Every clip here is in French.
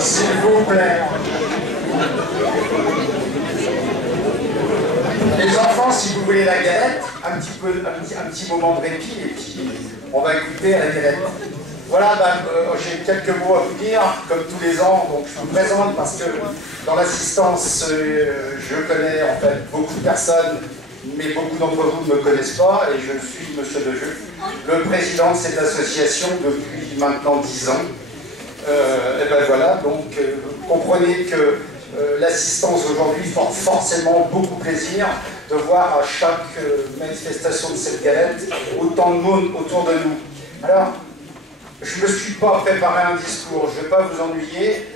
S'il vous plaît. Les enfants, si vous voulez la galette, un petit moment de répit, et puis on va écouter à la galette. Voilà, j'ai quelques mots à vous dire, comme tous les ans, donc je vous présente parce que dans l'assistance, je connais en fait beaucoup de personnes, mais beaucoup d'entre vous ne me connaissent pas, et je suis Monsieur Dejeu, le président de cette association depuis maintenant 10 ans. Et ben voilà, donc vous comprenez que l'assistance aujourd'hui porte forcément beaucoup plaisir de voir à chaque manifestation de cette galette autant de monde autour de nous. Alors, je ne me suis pas préparé un discours, je ne vais pas vous ennuyer.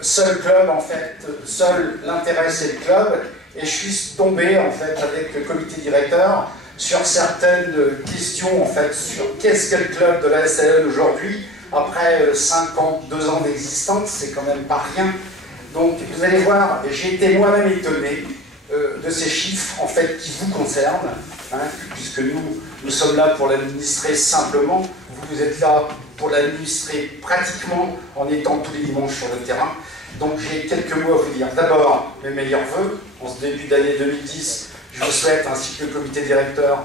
Seul club, en fait, seul l'intérêt c'est le club. Et je suis tombé, en fait, avec le comité directeur sur certaines questions, en fait, sur qu'est-ce qu'est le club de la SAL aujourd'hui. Après 52 ans d'existence, c'est quand même pas rien. Donc, vous allez voir, j'ai été moi-même étonné de ces chiffres, en fait, qui vous concernent, hein, puisque nous sommes là pour l'administrer simplement. Vous êtes là pour l'administrer pratiquement en étant tous les dimanches sur le terrain. Donc j'ai quelques mots à vous dire. D'abord, mes meilleurs vœux. En ce début d'année 2010, je vous souhaite, ainsi que le comité directeur,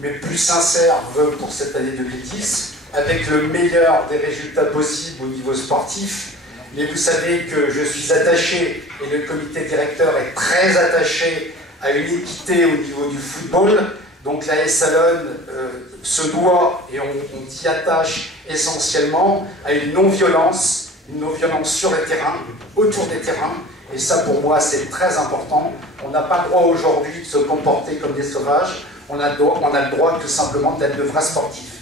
mes plus sincères vœux pour cette année 2010, avec le meilleur des résultats possibles au niveau sportif. Mais vous savez que je suis attaché, et le comité directeur est très attaché à une équité au niveau du football. Donc la AS Salonne se doit, et on s'y attache essentiellement, à une non-violence sur les terrains, autour des terrains, et ça pour moi c'est très important. On n'a pas le droit aujourd'hui de se comporter comme des sauvages, on a le droit tout simplement d'être de vrais sportifs.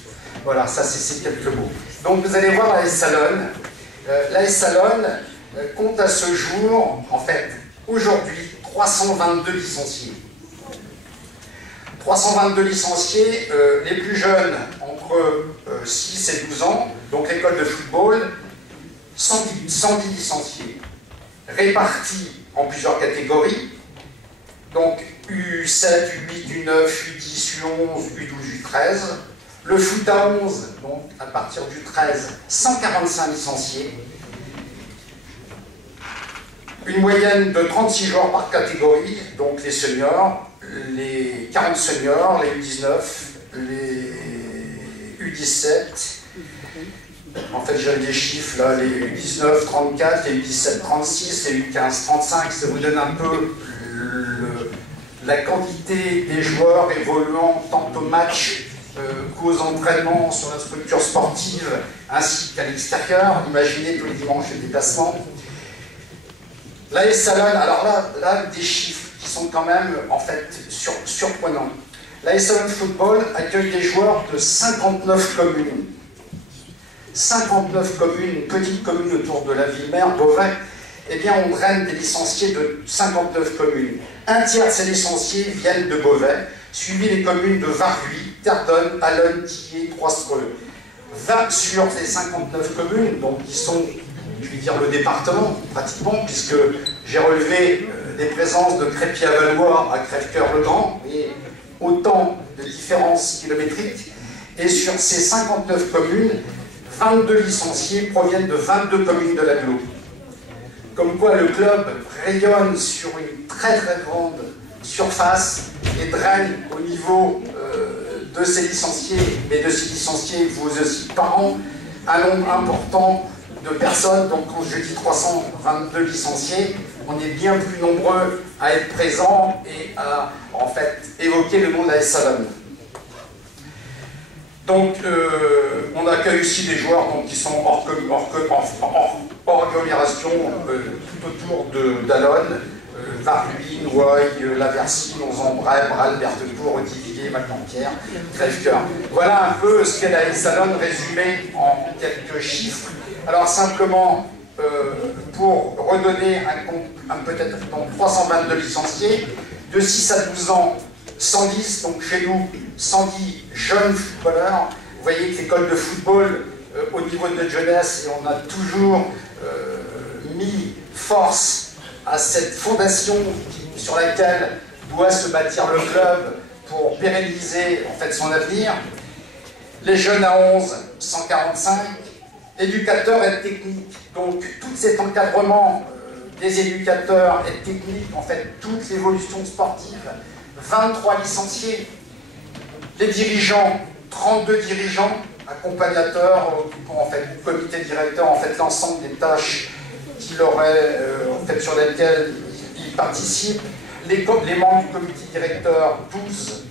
Voilà, ça c'est ces quelques mots. Donc vous allez voir l'AS Salonne. L'AS Salonne compte à ce jour, en fait, aujourd'hui, 322 licenciés. 322 licenciés, les plus jeunes entre 6 et 12 ans, donc l'école de football, 110 licenciés, répartis en plusieurs catégories, donc U7, U8, U9, U10, U11, U12, U13, le foot à 11, donc à partir du 13, 145 licenciés, une moyenne de 36 joueurs par catégorie, donc les seniors, les 40 seniors, les U19, les U17, en fait j'ai des chiffres là, les U19 34, les U17 36, les U15 35, ça vous donne un peu la quantité des joueurs évoluant tant au match qu'aux entraînements sur la structure sportive ainsi qu'à l'extérieur. Imaginez tous les dimanches les déplacements. L'AS Salonne, alors là des chiffres qui sont quand même en fait surprenants. L'AS Salonne Football accueille des joueurs de 59 communes. 59 communes, une petite commune autour de la ville-mère, Beauvais. Eh bien, on draine des licenciés de 59 communes. Un tiers de ces licenciés viennent de Beauvais, suivi les communes de Varguy, Terdonne, Allonne, Thiers, Troyes-Streux. 20 sur les 59 communes, donc qui sont, je vais dire, le département, pratiquement, puisque j'ai relevé des présences de Crépy-à-Valois à Crèvecoeur-le-Grand, et autant de différences kilométriques. Et sur ces 59 communes, 22 licenciés proviennent de 22 communes de l'agglo. Comme quoi le club rayonne sur une très très grande surface et draine au niveau de ses licenciés, mais de ses licenciés, vous aussi par an, un nombre important de personnes. Donc quand je dis 322 licenciés, on est bien plus nombreux à être présents et à en fait évoquer le nom de la AS Salonne. Donc on accueille aussi des joueurs donc, qui sont hors agglomération, tout autour d'Allonne, Varguy, Noailles, Laversie, Nonzambray, Bral, Berthecourt, Autivillers, Malpempierre, Crèvecoeur. Voilà un peu ce qu'est la AS Salonne résumé en quelques chiffres. Alors simplement, pour redonner peut-être 322 licenciés, de 6 à 12 ans, 110, donc chez nous, 110 jeunes footballeurs. Vous voyez que l'école de football, au niveau de notre jeunesse, et on a toujours mis force à cette fondation sur laquelle doit se bâtir le club pour pérenniser en fait son avenir. Les jeunes à 11, 145, éducateurs, aide technique. Donc tout cet encadrement des éducateurs, aide technique, en fait, toute l'évolution sportive, 23 licenciés, les dirigeants, 32 dirigeants, accompagnateurs, occupant en fait le comité directeur, en fait l'ensemble des tâches qu'il aurait, en fait, sur lesquelles il participe, les membres du comité directeur, 12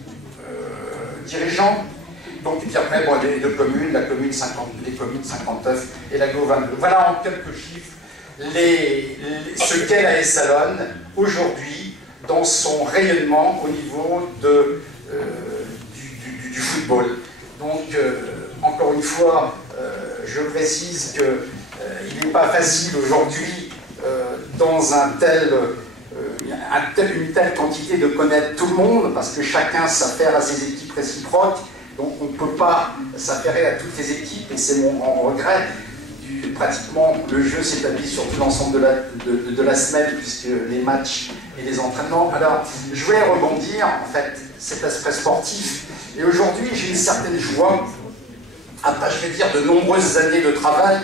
dirigeants, donc et puis après bon, les deux communes, la commune 50, les communes 59 et la GO 22. Voilà en quelques chiffres ce qu'est la Salonne aujourd'hui dans son rayonnement au niveau du football. Donc encore une fois, je précise qu'il n'est pas facile aujourd'hui dans une telle quantité de connaître tout le monde, parce que chacun s'affaire à ses équipes réciproques, donc on ne peut pas s'affairer à toutes les équipes, et c'est mon grand regret. Pratiquement, le jeu s'établit sur tout l'ensemble de la semaine, puisque les matchs et les entraînements. Alors, je voulais rebondir, en fait, cet aspect sportif, et aujourd'hui, j'ai une certaine joie, après, je vais dire, de nombreuses années de travail.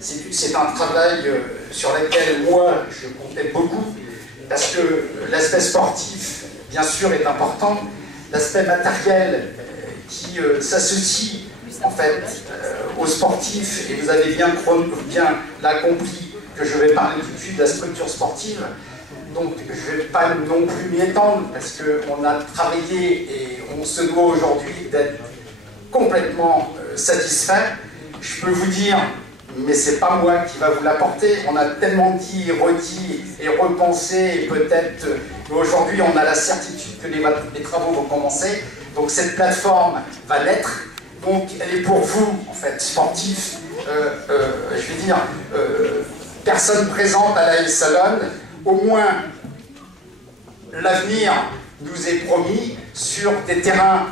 C'est un travail sur lequel, moi, je comptais beaucoup, parce que l'aspect sportif, bien sûr, est important, l'aspect matériel qui s'associe en fait aux sportifs, et vous avez bien là compris que je vais parler tout de suite de la structure sportive, donc je ne vais pas non plus m'y étendre, parce qu'on a travaillé et on se doit aujourd'hui d'être complètement satisfait. Je peux vous dire, mais c'est pas moi qui va vous l'apporter, on a tellement dit, redit et repensé, et peut-être aujourd'hui on a la certitude que les travaux vont commencer, donc cette plateforme va naître, donc elle est pour vous, en fait, sportifs, je vais dire, personnes présentes à la Salonne, au moins l'avenir nous est promis sur des terrains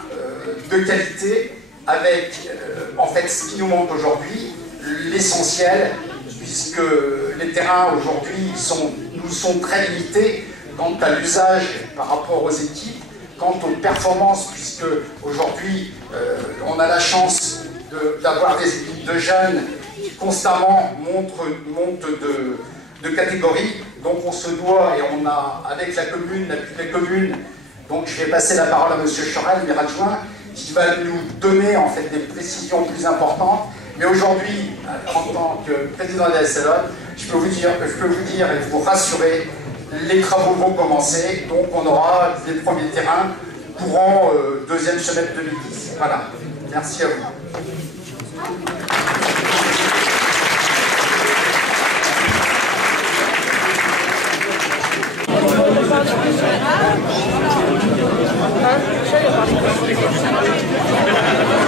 de qualité, avec en fait ce qui nous manque aujourd'hui, l'essentiel, puisque les terrains aujourd'hui nous sont très limités quant à l'usage par rapport aux équipes, quant aux performances, puisque aujourd'hui on a la chance d'avoir des équipes de jeunes qui constamment montent de catégorie, donc on se doit, et on a avec la commune, l'appui des communes, donc je vais passer la parole à M. Chorel, maire adjoint, qui va nous donner en fait des précisions plus importantes. Mais aujourd'hui, en tant que président de la Salonne, je peux vous dire et vous rassurer, les travaux vont commencer, donc on aura les premiers terrains courant deuxième semestre 2010. Voilà, merci à vous. Show you